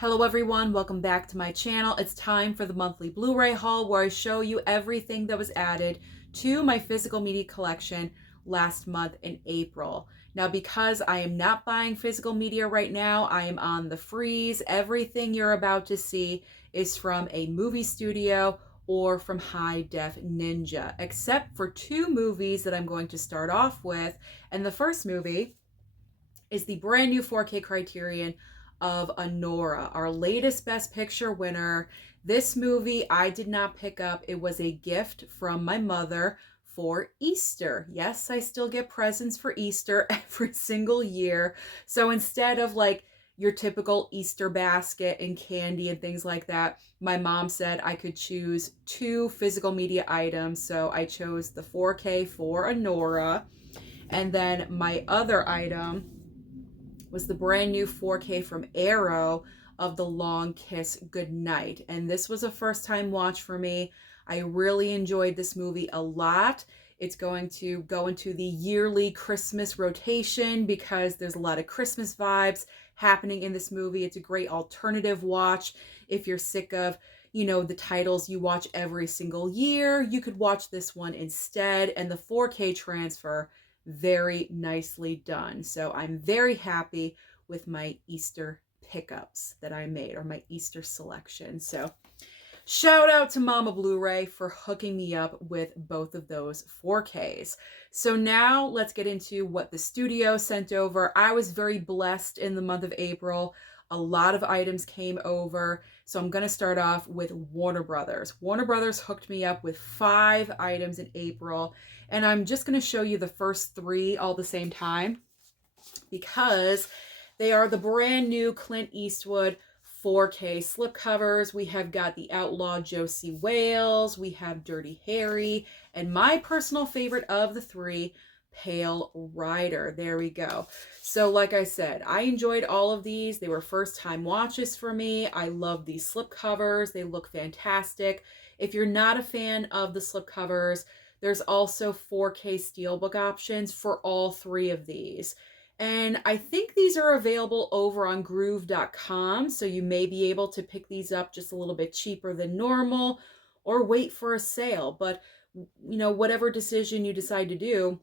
Hello everyone, welcome back to my channel. It's time for the monthly Blu-ray haul where I show you everything that was added to my physical media collection last month in April. Now, because I am not buying physical media right now, I am on the freeze. Everything you're about to see is from a movie studio or from High Def Ninja, except for two movies that I'm going to start off with. And the first movie is the brand new 4K Criterion of Anora, our latest Best Picture winner. This movie I did not pick up. It was a gift from my mother for Easter. Yes, I still get presents for Easter every single year. So instead of like your typical Easter basket and candy and things like that, my mom said I could choose two physical media items. So I chose the 4K for Anora. And then my other item was the brand new 4K from Arrow of The Long Kiss Goodnight. And this was a first time watch for me. I really enjoyed this movie a lot. It's going to go into the yearly Christmas rotation because there's a lot of Christmas vibes happening in this movie. It's a great alternative watch. If you're sick of, the titles you watch every single year, you could watch this one instead. And the 4K transfer, very nicely done. So I'm very happy with my Easter pickups that I made, or my Easter selection. So shout out to Mama Blu-ray for hooking me up with both of those 4Ks. So now let's get into what the studio sent over. I was very blessed in the month of April. A lot of items came over. So I'm going to start off with Warner Brothers. Warner Brothers hooked me up with 5 items in April. And I'm just going to show you the first 3 all at the same time because they are the brand new Clint Eastwood 4K slipcovers. We have got The Outlaw Josie Wales. We have Dirty Harry. And my personal favorite of the 3, Pale Rider. There we go. So like I said, I enjoyed all of these. They were first time watches for me. I love these slipcovers. They look fantastic. If you're not a fan of the slipcovers, there's also 4K Steelbook options for all 3 of these. And I think these are available over on groove.com, so you may be able to pick these up just a little bit cheaper than normal or wait for a sale. But, whatever decision you decide to do,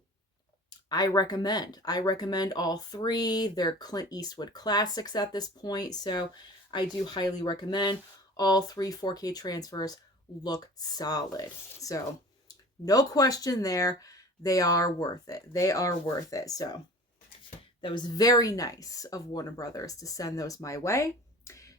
I recommend all 3. They're Clint Eastwood classics at this point, so I do highly recommend. All 3 4K transfers look solid. So no question there. They are worth it. They are worth it. So that was very nice of Warner Brothers to send those my way.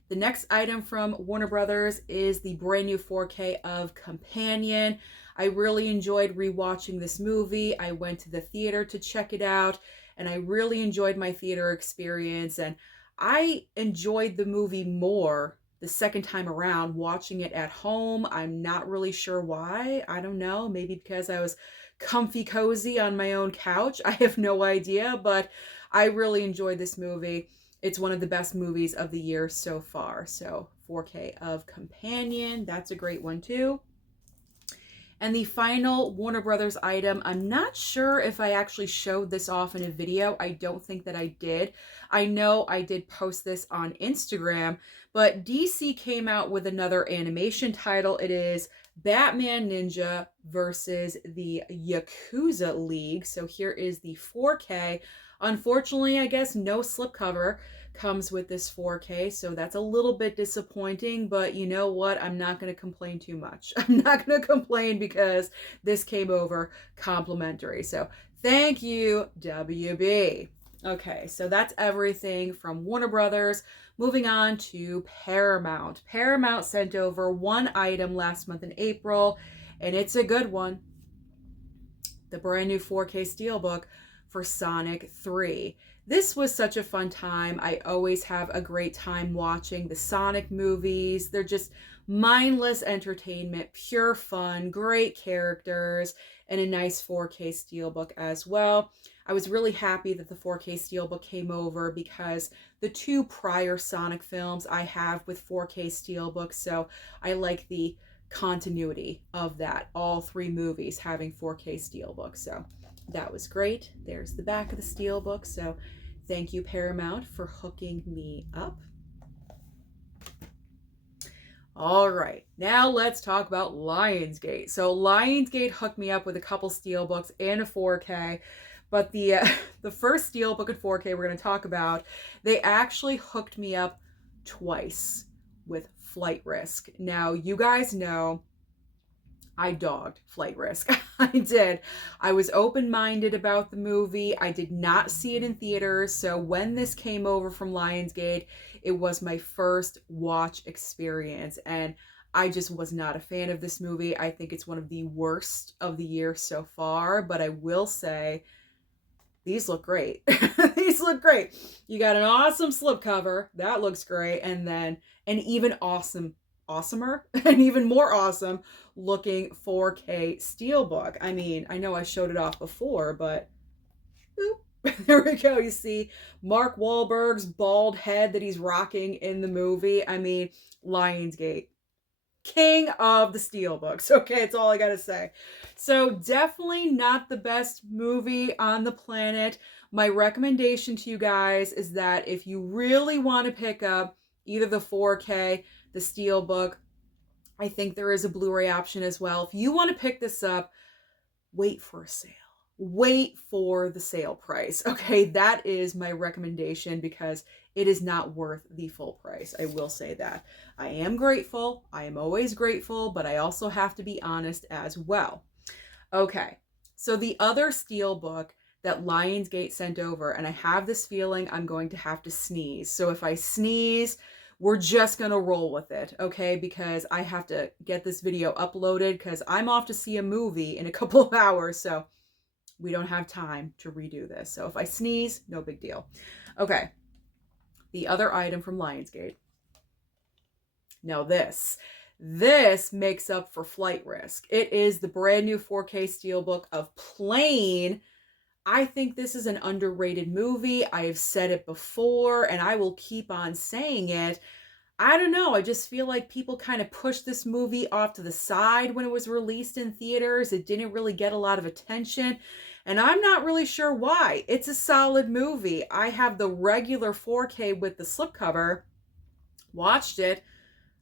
The next item from Warner Brothers is the brand new 4K of Companion. I really enjoyed rewatching this movie. I went to the theater to check it out, and I really enjoyed my theater experience. And I enjoyed the movie more the second time around watching it at home. I'm not really sure why. I don't know. Maybe because I was comfy cozy on my own couch. I have no idea, but I really enjoyed this movie. It's one of the best movies of the year so far. So 4K of Companion, that's a great one too. And the final Warner Brothers item, I'm not sure if I actually showed this off in a video. I don't think that I did. I know I did post this on Instagram, but DC came out with another animation title. It is Batman Ninja versus the Yakuza League. So here is the 4K. Unfortunately, I guess no slipcover comes with this 4K, so that's a little bit disappointing, but you know what? I'm not going to complain too much. I'm not going to complain because this came over complimentary. So thank you, WB. Okay, so that's everything from Warner Brothers. Moving on to Paramount. Paramount sent over 1 item last month in April, and it's a good one. The brand new 4K Steelbook for Sonic 3. This was such a fun time. I always have a great time watching the Sonic movies. They're just mindless entertainment, pure fun, great characters, and a nice 4K Steelbook as well. I was really happy that the 4K Steelbook came over because the 2 prior Sonic films I have with 4K Steelbooks, so I like the continuity of that. All 3 movies having 4K Steelbooks, so that was great. There's the back of the Steelbook. So thank you, Paramount, for hooking me up. All right, now let's talk about Lionsgate. So Lionsgate hooked me up with a couple Steelbooks and a 4K, but the the first Steelbook and 4K we're going to talk about, they actually hooked me up twice with Flight Risk. Now, you guys know I dogged Flight Risk. I did. I was open-minded about the movie. I did not see it in theaters. So when this came over from Lionsgate, it was my first watch experience. And I just was not a fan of this movie. I think it's one of the worst of the year so far. But I will say, these look great. These look great. You got an awesome slipcover. That looks great. And then an even awesomer and even more awesome looking 4K Steelbook. I mean, I know I showed it off before, but there we go. You see Mark Wahlberg's bald head that he's rocking in the movie. I mean, Lionsgate, king of the Steelbooks. Okay, it's all I gotta say. So definitely not the best movie on the planet. My recommendation to you guys is that if you really want to pick up either the 4K, the Steelbook, I think there is a Blu-ray option as well. If you want to pick this up, wait for a sale. Wait for the sale price. Okay, that is my recommendation because it is not worth the full price. I will say that. I am grateful. I am always grateful, but I also have to be honest as well. Okay, so the other Steelbook that Lionsgate sent over, and I have this feeling I'm going to have to sneeze. So if I sneeze, we're just going to roll with it, okay? Because I have to get this video uploaded because I'm off to see a movie in a couple of hours, so we don't have time to redo this. So if I sneeze, no big deal. Okay, the other item from Lionsgate. Now this makes up for Flight Risk. It is the brand new 4K Steelbook of Plane. I think this is an underrated movie. I have said it before, and I will keep on saying it. I don't know. I just feel like people kind of pushed this movie off to the side when it was released in theaters. It didn't really get a lot of attention, and I'm not really sure why. It's a solid movie. I have the regular 4K with the slipcover. Watched it.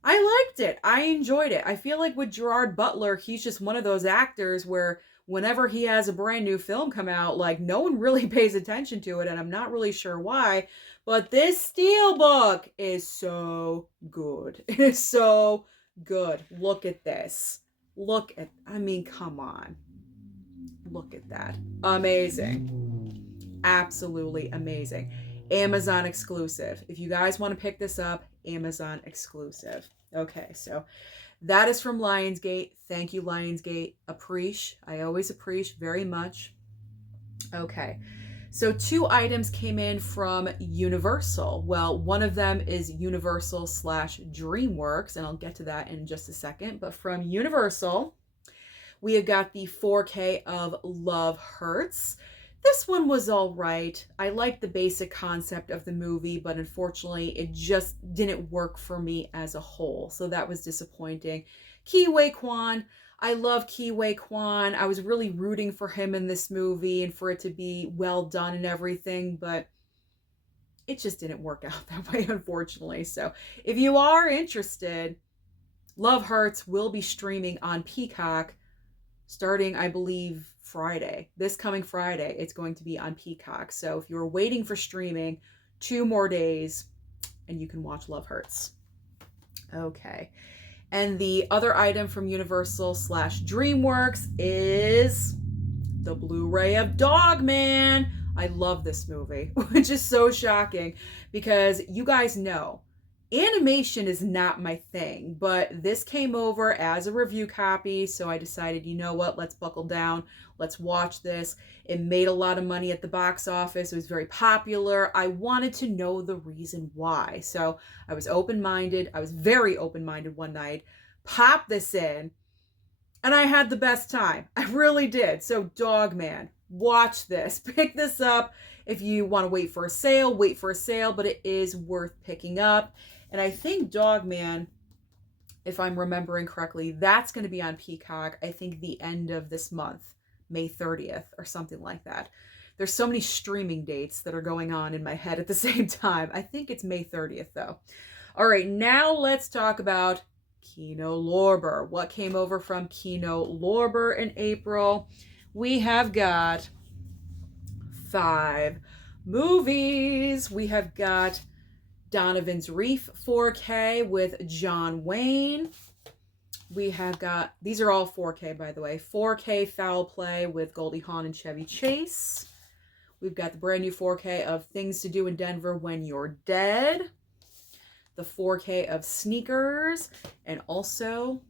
I liked it. I enjoyed it. I feel like with Gerard Butler, he's just one of those actors where whenever he has a brand new film come out, like no one really pays attention to it, and I'm not really sure why, but this Steelbook is so good. It is so good. Look at this. I mean, come on. Look at that. Amazing. Absolutely amazing. Amazon exclusive. If you guys want to pick this up, Amazon exclusive. Okay, so that is from Lionsgate. Thank you, Lionsgate. I always appreciate very much. Okay, so 2 items came in from Universal. Well, one of them is Universal/DreamWorks, and I'll get to that in just a second. But from Universal, we have got the 4K of Love Hurts. This one was all right. I liked the basic concept of the movie, but unfortunately, it just didn't work for me as a whole. So that was disappointing. Ke Huy Quan. I love Ke Huy Quan. I was really rooting for him in this movie and for it to be well done and everything, but it just didn't work out that way, unfortunately. So if you are interested, Love Hurts will be streaming on Peacock starting, I believe, Friday. This coming Friday, it's going to be on Peacock. So if you're waiting for streaming, 2 more days and you can watch Love Hurts. Okay. And the other item from Universal/DreamWorks is the Blu-ray of Dogman. I love this movie, which is so shocking because you guys know animation is not my thing, but this came over as a review copy, so I decided, you know what, let's buckle down, let's watch this. It made a lot of money at the box office. It was very popular. I wanted to know the reason why, so I was open-minded. I was very open-minded one night, popped this in, and I had the best time. I really did. So Dogman, watch this, pick this up. If you want to wait for a sale, but it is worth picking up. And I think Dogman, if I'm remembering correctly, that's going to be on Peacock, I think the end of this month, May 30th or something like that. There's so many streaming dates that are going on in my head at the same time. I think it's May 30th though. All right, now let's talk about Kino Lorber. What came over from Kino Lorber in April? We have got 5 movies. We have got Donovan's Reef 4K with John Wayne. We have got, these are all 4K by the way, 4K Foul Play with Goldie Hawn and Chevy Chase. We've got the brand new 4K of Things to Do in Denver When You're Dead. The 4K of Sneakers. And also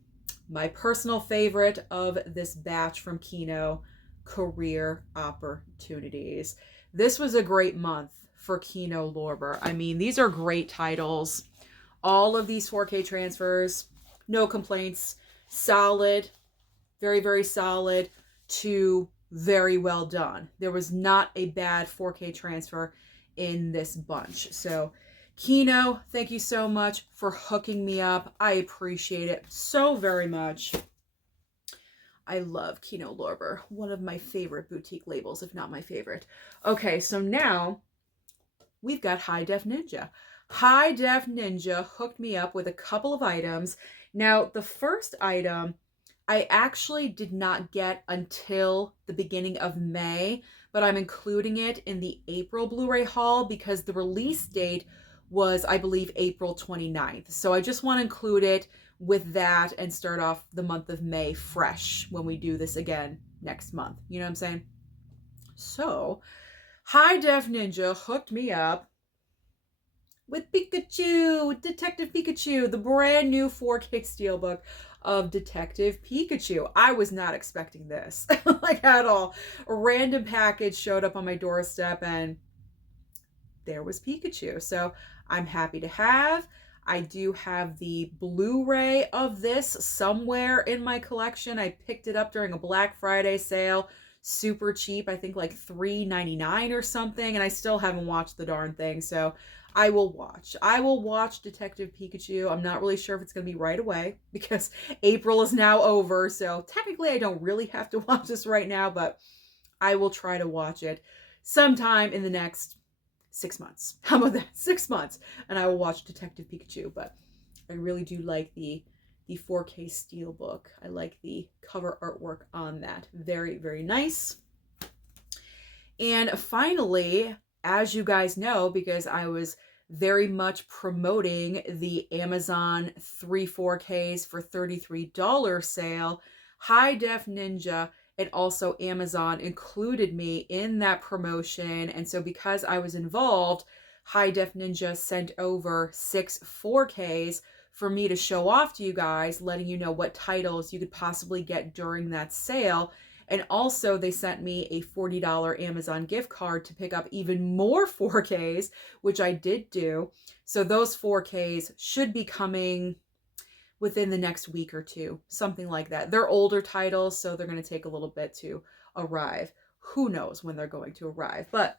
my personal favorite of this batch from Kino, Career Opportunities. This was a great month for Kino Lorber. I mean, these are great titles. All of these 4K transfers, no complaints. Solid, very, very solid to very well done. There was not a bad 4K transfer in this bunch. So Kino, thank you so much for hooking me up. I appreciate it so very much. I love Kino Lorber, one of my favorite boutique labels, if not my favorite. Okay, so now we've got High Def Ninja. High Def Ninja hooked me up with a couple of items. Now, the first item I actually did not get until the beginning of May, but I'm including it in the April Blu-ray haul because the release date was, I believe, April 29th. So I just want to include it with that and start off the month of May fresh when we do this again next month. You know what I'm saying? So High Def Ninja hooked me up with Pikachu, Detective Pikachu, the brand new 4K Steelbook of Detective Pikachu. I was not expecting this, like at all. A random package showed up on my doorstep and there was Pikachu. So I'm happy to have. I do have the Blu-ray of this somewhere in my collection. I picked it up during a Black Friday sale. Super cheap, I think like $3.99 or something. And I still haven't watched the darn thing. So I will watch Detective Pikachu. I'm not really sure if it's going to be right away because April is now over. So technically I don't really have to watch this right now, but I will try to watch it sometime in the next 6 months. How about that? 6 months. And I will watch Detective Pikachu, but I really do like the 4K Steelbook. I like the cover artwork on that. Very, very nice. And finally, as you guys know, because I was very much promoting the Amazon 3 4Ks for $33 sale, High Def Ninja and also Amazon included me in that promotion. And so because I was involved, High Def Ninja sent over 6 4Ks for me to show off to you guys, letting you know what titles you could possibly get during that sale. And also they sent me a $40 Amazon gift card to pick up even more 4Ks, which I did do. So those 4Ks should be coming within the next week or two, something like that. They're older titles, so they're going to take a little bit to arrive. Who knows when they're going to arrive? But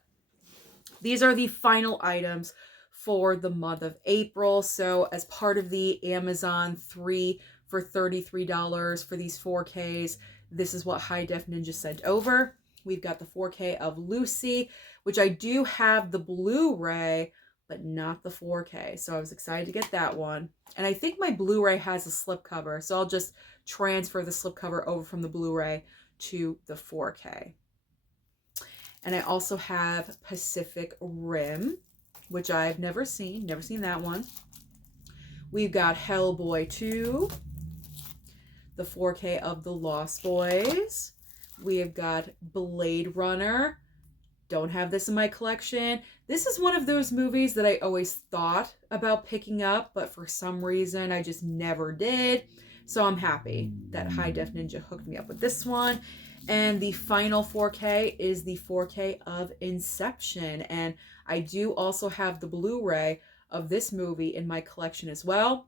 these are the final items for the month of April. So as part of the Amazon 3 for $33 for these 4Ks, this is what High Def Ninja sent over. We've got the 4K of Lucy, which I do have the Blu-ray, but not the 4K. So I was excited to get that one. And I think my Blu-ray has a slipcover, so I'll just transfer the slipcover over from the Blu-ray to the 4K. And I also have Pacific Rim, which I've never seen that one. We've got Hellboy 2, the 4K of The Lost Boys. We have got Blade Runner. Don't have this in my collection. This is one of those movies that I always thought about picking up, but for some reason I just never did. So I'm happy that High Def Ninja hooked me up with this one. And the final 4K is the 4K of Inception. And I do also have the Blu-ray of this movie in my collection as well.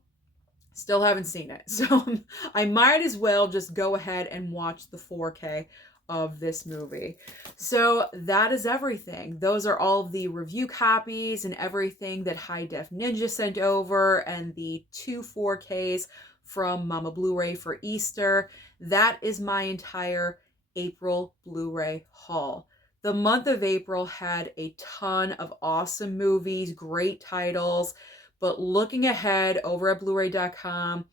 Still haven't seen it. So I might as well just go ahead and watch the 4K of this movie. So that is everything. Those are all of the review copies and everything that High Def Ninja sent over, and the 2 4Ks from Mama Blu-ray for Easter. That is my entire April Blu-ray haul. The month of April had a ton of awesome movies, great titles, but looking ahead over at Blu-ray.com,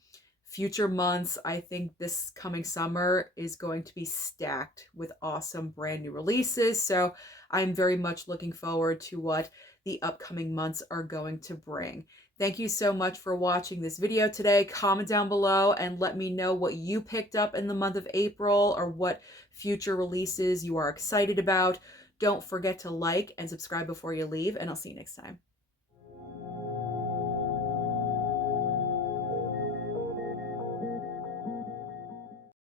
future months, I think this coming summer is going to be stacked with awesome brand new releases. So I'm very much looking forward to what the upcoming months are going to bring. Thank you so much for watching this video today. Comment down below and let me know what you picked up in the month of April or what future releases you are excited about. Don't forget to like and subscribe before you leave, and I'll see you next time.